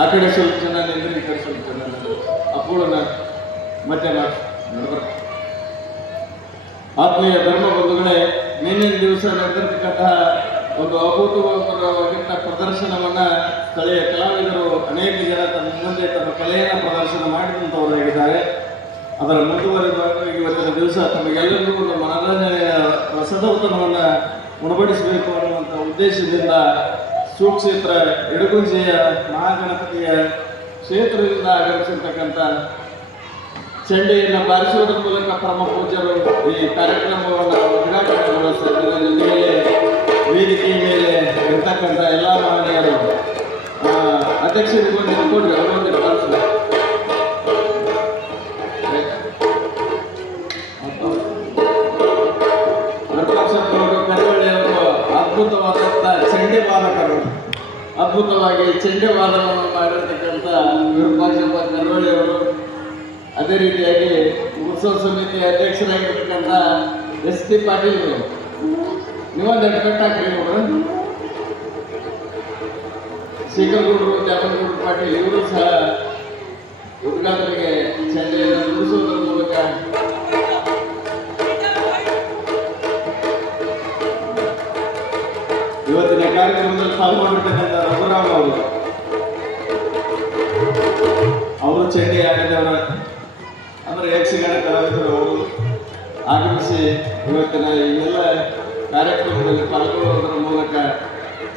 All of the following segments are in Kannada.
ಆ ಕಡೆ ಸ್ವಲ್ಪ ಜನ ನಿಂದ್ರೆ ಈ ಕಡೆ ಸ್ವಲ್ಪ ಜನ ಅಪ್ಪುಳನ್ನ ಮತ್ತೆ ನಡೆಬರ. ಆತ್ಮೀಯ ಧರ್ಮ ಬಂಧುಗಳೇ, ನಿನ್ನೆ ದಿವಸ ನಡೆದಿರ್ತಕ್ಕಂತಹ ಒಂದು ಅಭೂತಪೂರ್ವವಾಗಿದ್ದ ಪ್ರದರ್ಶನವನ್ನ ಸ್ಥಳೀಯ ಕಲಾವಿದರು ಅನೇಕ ಜನ ತಮ್ಮ ಮುಂದೆ ತಮ್ಮ ಕಲೆಯನ್ನು ಪ್ರದರ್ಶನ ಮಾಡಿದಂಥವರಾಗಿದ್ದಾರೆ. ಅದರ ಮುಂದುವರಿದ ಇವತ್ತಿನ ದಿವಸ ತಮಗೆಲ್ಲರಿಗೂ ಒಂದು ಮನರಂಜನೆಯ ರಸದೌತಣವನ್ನು ಉಣಬಡಿಸಬೇಕು ಅನ್ನುವಂಥ ಉದ್ದೇಶದಿಂದ ಸುಕ್ಷೇತ್ರ ಇಡಗುಂಜಿಯ ಮಹಾಗಣಪತಿಯ ಕ್ಷೇತ್ರದಿಂದ ಆಗಮಿಸಿರ್ತಕ್ಕಂಥ ಚಂಡಿಯನ್ನು ಬಾರಿಸುವುದರ ಮೂಲಕ ಪರಮ ಪೂಜ್ಯರು ಈ ಕಾರ್ಯಕ್ರಮವನ್ನು ಉದ್ಘಾಟನೆಗೊಳಿಸಿದ ಜೊತೆಗೆ ವೇದಿಕೆಯ ಮೇಲೆ ಇರ್ತಕ್ಕಂಥ ಎಲ್ಲ ಮಹನೀಯರು ಅಧ್ಯಕ್ಷರಿಗೂ ನಿಂತ್ಕೊಂಡ್ರೆ ಅವರೊಂದಿಗೆ ಕಳಿಸಿದೆ. ಕರಾವಳಿಯವರು ಅದ್ಭುತವಾದಂಥ ಚಂಡಿ ಬಾಲಕರು, ಅದ್ಭುತವಾಗಿ ಚಂಡಿ ವಾದನವನ್ನು ಮಾಡಿರ್ತಕ್ಕಂಥ ವಿರೂಪಾಕ್ಷಪ್ಪ ಕರಾವಳಿಯವರು, ಅದೇ ರೀತಿಯಾಗಿ ಉತ್ಸವ ಸಮಿತಿಯ ಅಧ್ಯಕ್ಷರಾಗಿರ್ತಕ್ಕಂಥ ಎಸ್ ಟಿ ಪಾಟೀಲ್ ನೀವೊಂದು ಕಟ್ಟಾಕ್ರಿ ನೋಡ್ರಿ. ಶೇಖರಗೌಡರು, ಜಾಮನಗೌಡರು ಪಾಟೀಲ್ ಇವರು ಸಹ ಉದ್ಘಾಟನೆಗೆ ಚಂಡೆಯನ್ನು ನುಡಿಸುವುದರ ಮೂಲಕ ಇವತ್ತಿನ ಕಾರ್ಯಕ್ರಮದಲ್ಲಿ ಪಾಲ್ಗೊಂಡಿರ್ತಕ್ಕಂಥ ರಘುರಾಮ್ ಅವರು ಚಂಡೆ ಆಡಿದವರ ಅಂದರೆ ಯಕ್ಷಗಾನ ಕಲಾವಿದರು ಅವರು ಆಗಮಿಸಿ ಇವತ್ತಿನ ಎಲ್ಲ ಕಾರ್ಯಕ್ರಮದಲ್ಲಿ ಪಾಲ್ಗೊಳ್ಳುವುದರ ಮೂಲಕ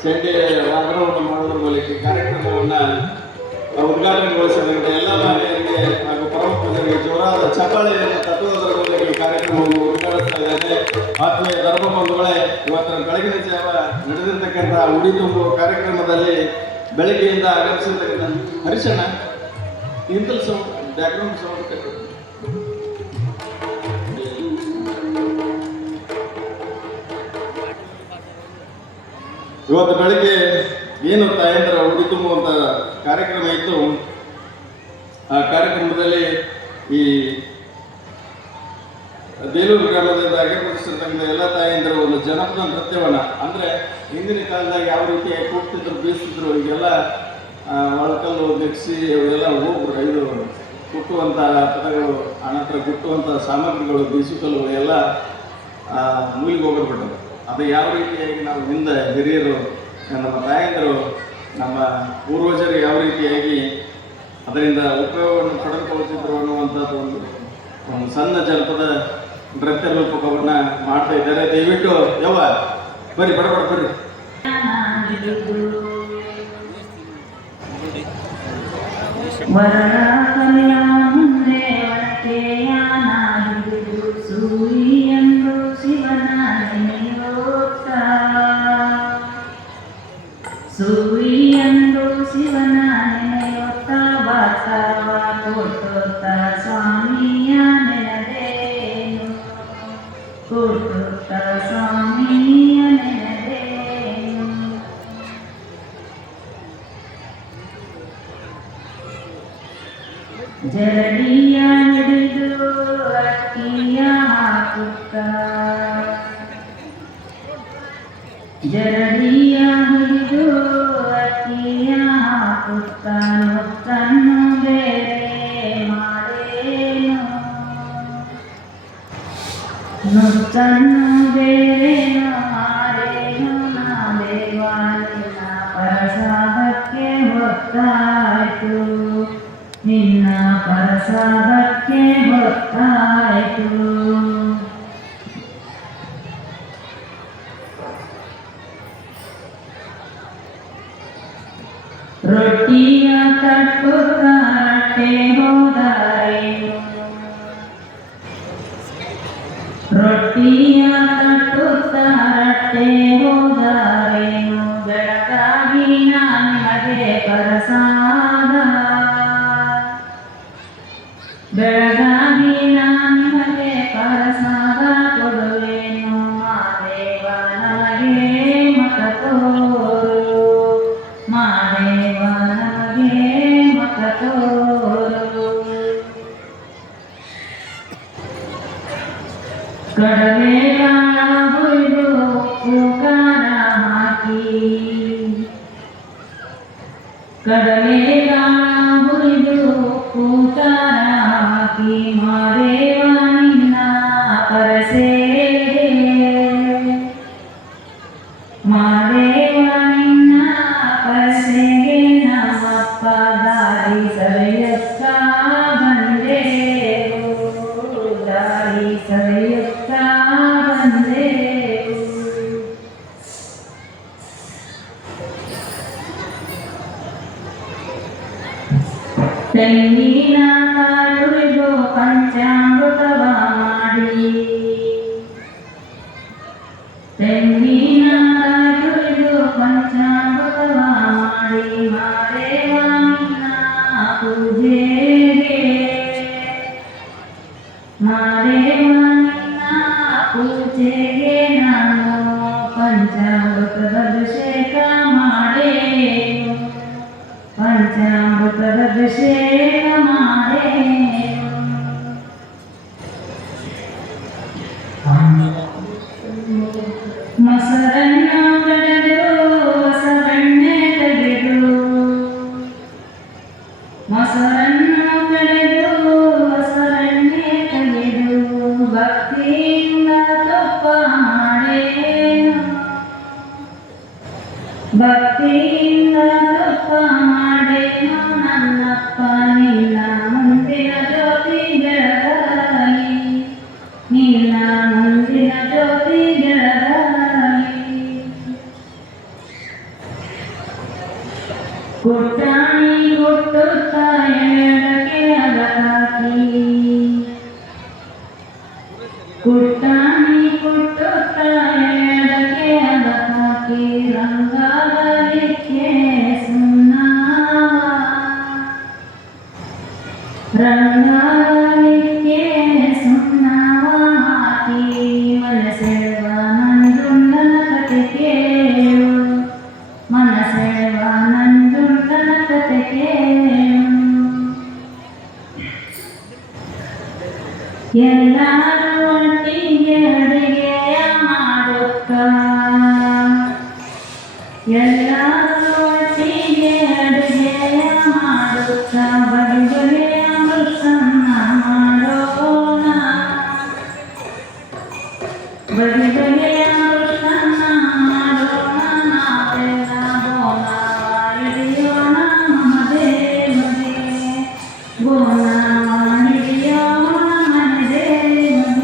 ಚಂಡೆ ವಾದನವನ್ನು ಮಾಡುವುದರ ಮೂಲಕ ಕಾರ್ಯಕ್ರಮವನ್ನು ಉದ್ಘಾಟನೆಗೊಳಿಸಿದಂತೆ ಎಲ್ಲ ಮಹಿಳೆಯರಿಗೆ ಹಾಗೂ ಪರಮ ಪೂಜರಿಗೆ ಜೋರಾದ ಚಪ್ಪಾಳೆಯನ್ನು ತಟ್ಟುವುದರ ಮೂಲಕ ಈ ಕಾರ್ಯಕ್ರಮವನ್ನು ಉದ್ಘಾಟಿಸ್ತಾ ಇದ್ದೇನೆ. ಆತ್ಮೀಯ ಧರ್ಮ ಬಂಧುಗಳೇ, ಇವತ್ತಿನ ಬೆಳಗಿನ ಜಾವ ನಡೆದಿರ್ತಕ್ಕಂಥ ಉಡಿ ತುಂಬುವ ಕಾರ್ಯಕ್ರಮದಲ್ಲಿ ಬೆಳಗ್ಗೆಯಿಂದ ಆಗಮಿಸಿರ್ತಕ್ಕಂಥ ಹರಿಶಣ್ಣ ಇಂತಲ್ ಸೌಂಡ್ ಬ್ಯಾಕ್ಗ್ರೌಂಡ್ ಸೌಂಡ್ ಇವತ್ತು ಬೆಳಗ್ಗೆ ಏನು ತಾಯಂದ್ರ ಉಡಿ ತುಂಬುವಂಥ ಕಾರ್ಯಕ್ರಮ ಇತ್ತು. ಆ ಕಾರ್ಯಕ್ರಮದಲ್ಲಿ ಈ ಬೇಲೂರು ಗ್ರಾಮದಿಂದ ಆಗಮಿಸಿರ್ತಕ್ಕಂಥ ಎಲ್ಲ ತಾಯಂದಿರು ಒಂದು ಜನಪದ ನೃತ್ಯವನ್ನು, ಅಂದರೆ ಹಿಂದಿನ ಕಾಲದಾಗ ಯಾವ ರೀತಿ ಕೂಗ್ತಿದ್ರು ಬೀಸ್ತಿದ್ರು, ಈಗೆಲ್ಲ ಒಳಕಲ್ಲು ನೆಕ್ಸಿ ಇವೆಲ್ಲ ಹೋಗ್ರು ಇದು ಕುಟ್ಟುವಂಥ ಪದಗಳು, ಅನಂತರ ಕುಟ್ಟುವಂಥ ಸಾಮಗ್ರಿಗಳು, ಬೀಸುಕಲ್ಲುಗಳು ಎಲ್ಲ ಮೂಲಿಗೆ ಹೋಗ್ಬಿಟ್ಟವು. ಅದು ಯಾವ ರೀತಿಯಾಗಿ ನಾವು ಹಿಂದೆ ಹಿರಿಯರು, ನಮ್ಮ ತಾಯಂದಿರು, ನಮ್ಮ ಪೂರ್ವಜರು ಯಾವ ರೀತಿಯಾಗಿ ಅದರಿಂದ ಉಪಯೋಗವನ್ನು ಪಡೆದುಕೊಳ್ತಿದ್ರು ಅನ್ನುವಂಥದ್ದು ಒಂದು ಸಣ್ಣ ಜನಪದ ನೃತ್ಯ ರೂಪಕವನ್ನು ಮಾಡ್ತಾ ಇದ್ದಾರೆ. ದಯವಿಟ್ಟು ಯವ್ವ ಬರ್ರಿ, ಬಡಬಡ ಬರ್ರಿ. ಸುವಿಯಂದು ಶಿವನ ನೆನೆಯುತ್ತ ಬಾಸವ ಕೊಟ್ಟುತ್ತ ಸ್ವಾಮಿಯ ನೆನೆದೇನು, ಕೊಟ್ಟುತ್ತ ಸ್ವಾಮಿಯ ನೆನೆದೇನು. ಜರಡಿಯ ಹಿಡಿದು ಅಕ್ಕಿಯ ಹಾಕುತ್ತ, ಜರಡಿಯ ಹಿಡಿದು ಅಕ್ಕಿಯ ಹಾಕುತ್ತ ನೊತ್ತನ್ನು ಬೇರೆ ಮಾಡೇನು, ನೊತ್ತನ್ನು ಬೇರೆ ಮಾಡೇನು. ನಾ ದೇವಾನಿನ ಪ್ರಸಾದಕ್ಕೆ ಹೊತ್ತಾಯ್ತು, ನಿನ್ನ ಪ್ರಸಾದಕ್ಕೆ ಹೊತ್ತಾಯ್ತು. ರೊಟ್ಟಿಯ ತಟ್ಟುತ್ತ ರಟ್ಟೆ ಹೋದಾರೇನು, ರೊಟ್ಟಿಯ ತಟ್ಟುತ್ತ ರಟ್ಟೆ ಹೋದಾರೇನು. ಬೆಳಗಾಗಿ ನಿಮಗೆ ಪ್ರಸಾದ, ಬೆಳಗಾಗಿ ನಿಮಗೆ ಪ್ರಸಾದ ಕೊಡುವೆನು. ಮಾದೇವ ನಮಗೆ ಮತ ತೋರು, ಮಾದೇವ ನಮಗೆ ಮತ ತೋರು. ಕಡಲೆ ಕಾಳ ಹುರಿದು ಉಪ್ಪು ಖಾರ ಹಾಕಿ, ಕಡಲೆಗಾಳ ಹುರಿದು ಕೂತಾರ ಹಾಕಿ ಮಾದೇವ ನಿನ್ನ ಪರಸೇರೆ ಮಾದೇವ ನಿನ್ನ ಪರಸೆಗೆ ನಮ್ಮಪ್ಪ ದಾರಿ ಸರಿಯುತ್ತ ಬಂದೆವು ದಾರಿ ಸರಿಯುತ್ತ ಬಂದೆವು ತೆಂಗಿನ ಕಾಳುರಿದು ಪಂಚಾಮೃತವ ಮಾಡಿ ತೆಂಗಿನ ಕಾಳುರಿದು ಪಂಚಾಮೃತವ ಮಾಡಿ ಮಾದೇವ ನಿನ್ನ ಪೂಜೆಗೆ ಮಾದೇವ ನಿನ್ನ ಪೂಜೆಗೆ ನಾನು ಪಂಚಾಮೃತದ ಅಭಿಷೇಕ ಮಾಡೇನು ಪಂಚಾಮೃತದ ಅಭಿಷೇಕ ಮಾಡೇನು ಮೊಸರನ್ನು ಕಡೆದು ಮೊಸರನ್ನೇ ತೆಗೆದು ಮೊಸರನ್ನು ಕಡೆದು ಮೊಸರನ್ನೇ ತೆಗೆದು ಭಕ್ತಿಯಿಂದ ತುಪ್ಪ ಮಾಡೇನು ಭಕ್ತಿಯಿಂದ ತುಪ್ಪ ಮಾಡೇನು ನನ್ನಪ್ಪ ನಿನ್ನ ಮುಂದಿನ ಜ್ಯೋತಿ ಬೆಳಗಲಿ ನಿನ್ನ ಮುಂದಿನ ಜ್ಯೋತಿ ಬೆಳಗಲಿ ಕುಟ್ಟಾಣಿ ಹುಟ್ಟುತ್ತಾ ಎಡಕ್ಕೆ ಅಗತಾಕಿ ಕುಟ್ಟಾಣಿ ಹುಟ್ಟುತ್ತಾ ಎಡಕ್ಕೆ ಅಗತಾಕಿ ರಂಗಾಗಲಿಕ್ಕೆ ಸುಣ್ಣವ ರಂಗಾಗಲಿಕ್ಕೆ ಸುಣ್ಣವ ಹಾಕಿ ಮನಸೆಳೆವ ನಂಜುಂಡನ ಕತೆ ಕೇಳು ಮನಸೆಳೆವ ನಂಜುಂಡನ ಕತೆ ಕೇಳು ಎಲ್ಲರೂ ಒಟ್ಟಿಗೆ ಅಡಿಗೆಯ ಮಾಡುತ್ತ ಎಲ್ಲರೂ ಒಟ್ಟಿಗೆ ಅಡಿಗೆಯ ಮಾಡುತ್ತ ಬಗೆ ಬಗೆಯ ಮೃತ್ಸನ್ನ ಮಾಡೋಣ ಬಗೆ ಬಗೆಯ ಮೃತ್ಸನ್ನ ಮಾಡೋಣ ನಾವೆಲ್ಲ ಬೋನ ಹಿಡಿಯೋಣ ಮಹದೇವಗೆ ಬೋನ ಹಿಡಿಯೋಣ ಮಹದೇವಗೆ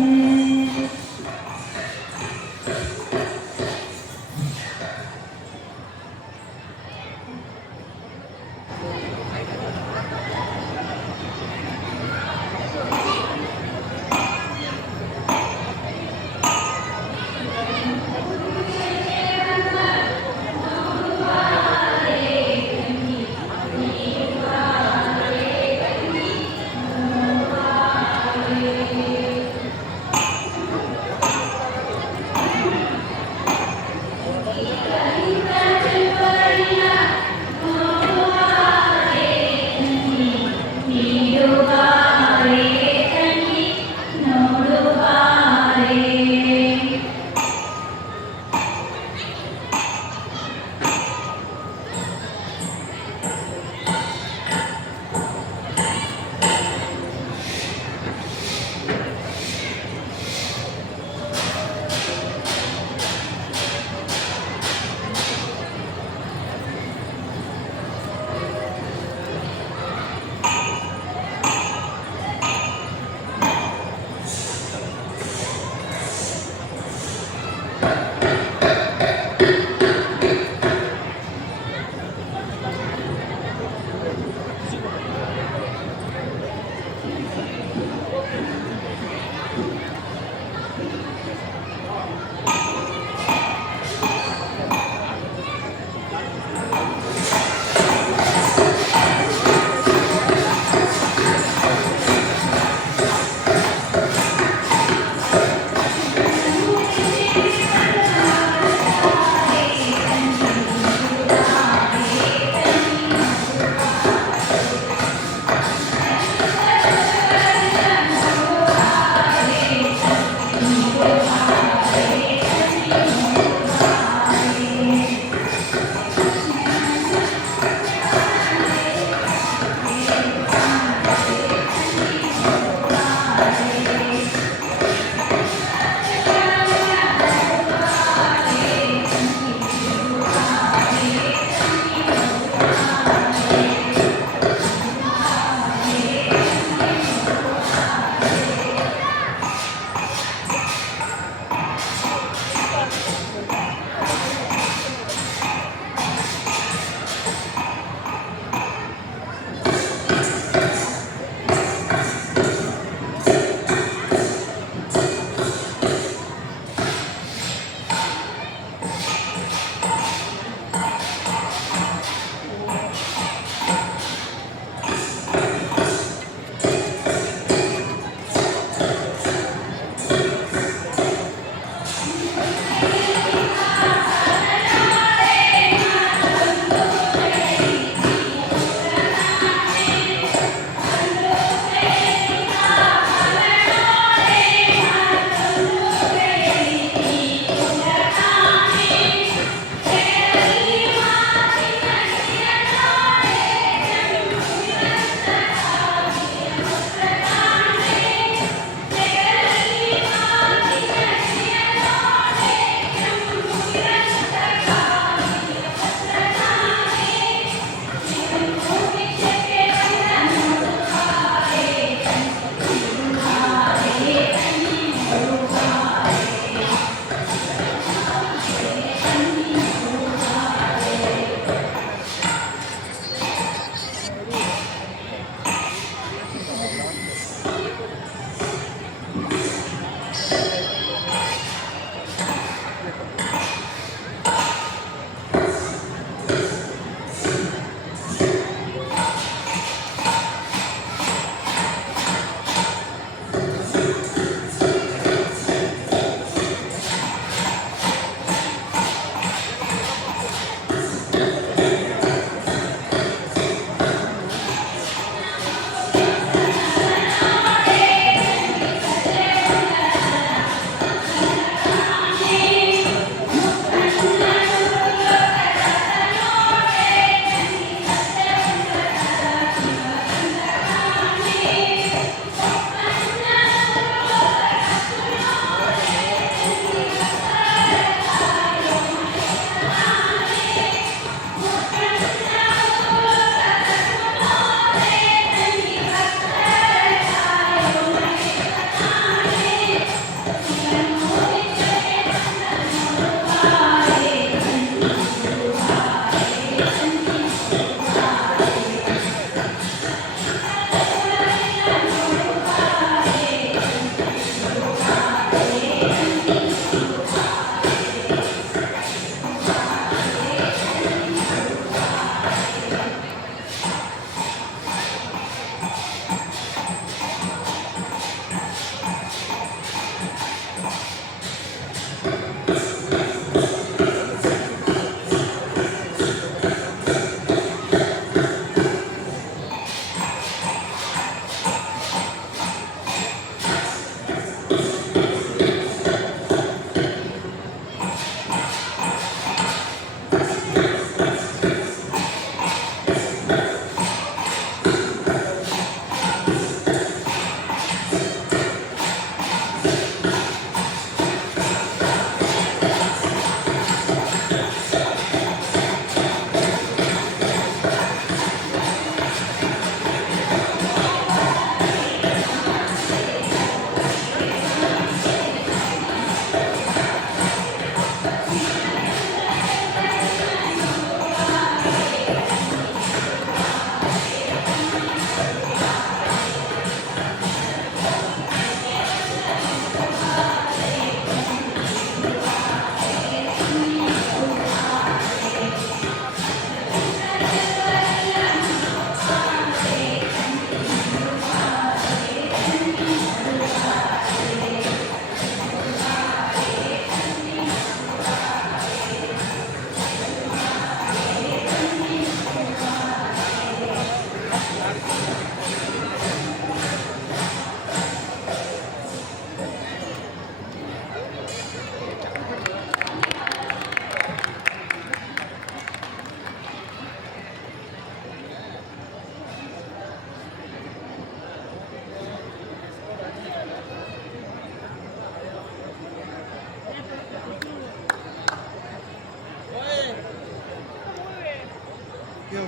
₹1500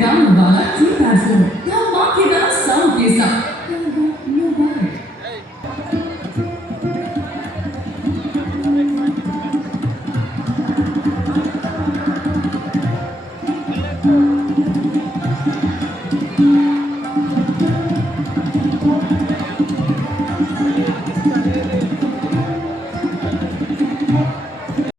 डाउन वाला कीपैड फोन धमाकेदार साउंड के साथ मोबाइल।